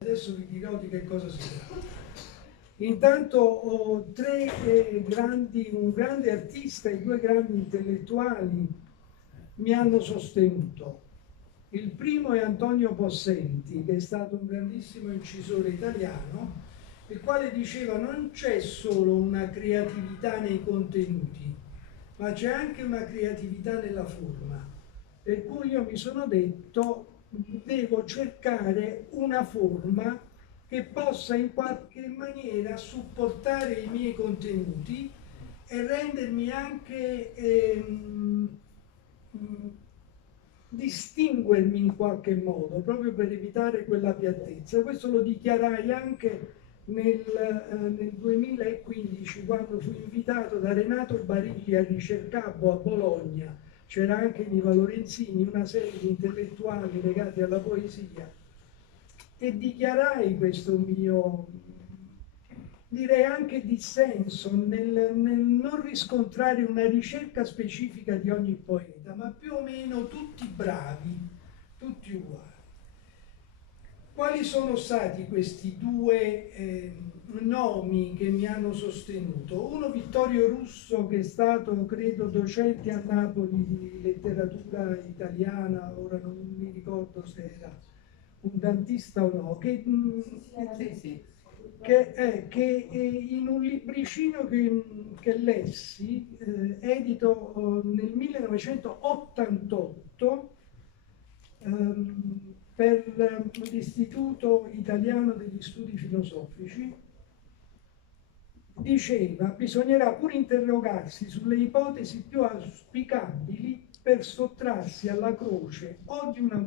Adesso vi dirò di che cosa si tratta. Intanto ho un grande artista e due grandi intellettuali mi hanno sostenuto. Il primo è Antonio Possenti, che è stato un grandissimo incisore italiano, il quale diceva non c'è solo una creatività nei contenuti, ma c'è anche una creatività nella forma. Per cui io mi sono detto devo cercare una forma che possa in qualche maniera supportare i miei contenuti e rendermi anche distinguermi in qualche modo, proprio per evitare quella piattezza. Questo lo dichiarai anche nel 2015, quando fui invitato da Renato Barilli a Ricercabo a Bologna. C'era anche Niva Lorenzini, una serie di intellettuali legati alla poesia, e dichiarai questo mio, direi anche dissenso, nel non riscontrare una ricerca specifica di ogni poeta, ma più o meno tutti bravi, tutti uguali. Quali sono stati questi due nomi che mi hanno sostenuto? Uno, Vittorio Russo, che è stato, credo, docente a Napoli di letteratura italiana, ora non mi ricordo se era un dantista o no, che in un libricino che lessi, edito nel 1988, per l'Istituto Italiano degli Studi Filosofici, diceva: bisognerà pure interrogarsi sulle ipotesi più auspicabili per sottrarsi alla croce o di una